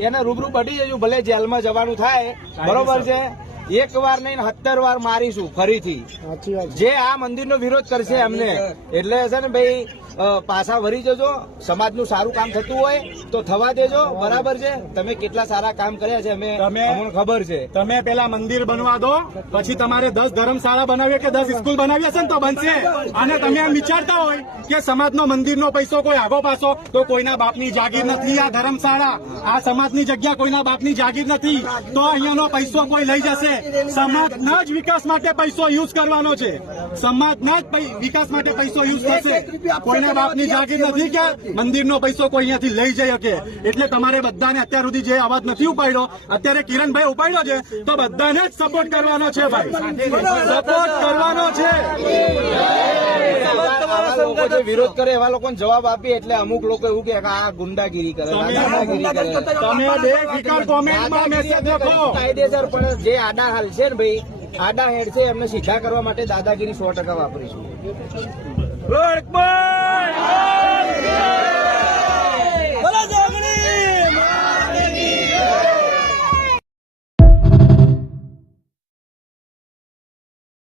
એને રૂબરૂ બની જજો, ભલે જેલમાં જવાનું થાય, બરોબર છે. એક વાર નહીં 17 વાર મારીશું ફરીથી. જે આ મંદિરનો વિરોધ કરશે એમને, એટલે છે ને ભાઈ પાછા વળી જજો. સમાજનું સારું કામ થતું હોય તો થવા દેજો, બરાબર છે. તમે કેટલા સારા કામ કર્યા છે અમને ખબર છે. તમે પેલા મંદિર બનવા દો, પછી તમારે 10 ધર્મશાળા બનાવીએ કે 10 સ્કૂલ બનાવી હશે ને તો બનશે. અને તમે એમ વિચારતા હોય કે સમાજનો મંદિરનો પૈસો કોઈ આગો પાછો, તો કોઈના બાપની જાગીર નથી આ ધર્મશાળા. આ સમાજની જગ્યા કોઈના બાપની જાગીર નથી, તો અહીંયાનો પૈસો કોઈ લઈ જશે. સમાજના જ વિકાસ માટે પૈસો યુઝ કરવાનો છે. સમાજના જ વિકાસ માટે પૈસો યુઝ થશે. કોઈના બાપની જાગીર નથી કે મંદિરનો પૈસો કોઈ અહીંયાથી લઈ જઈ શકે. એટલે તમારે બધાને અત્યાર સુધી જે અવાજ નથી ઉપાડ્યો, અત્યારે કિરણભાઈ ઉપાડ્યો છે, તો બધાને જ સપોર્ટ કરવાનો છે ભાઈ, સપોર્ટ કરવાનો છે. લોકો જે વિરોધ કરે એવા લોકોને જવાબ આપીએ, એટલે અમુક લોકો એવું કે આ ગુંડાગીરી કરે, તમે બેફિકર કોમેન્ટમાં મેસેજ લખો. કાયદેસર પણ જે આડા હાલ છે ને ભાઈ, આડા હેડ છે, એમને સીધા કરવા માટે દાદાગીરી 100% વાપરીશું.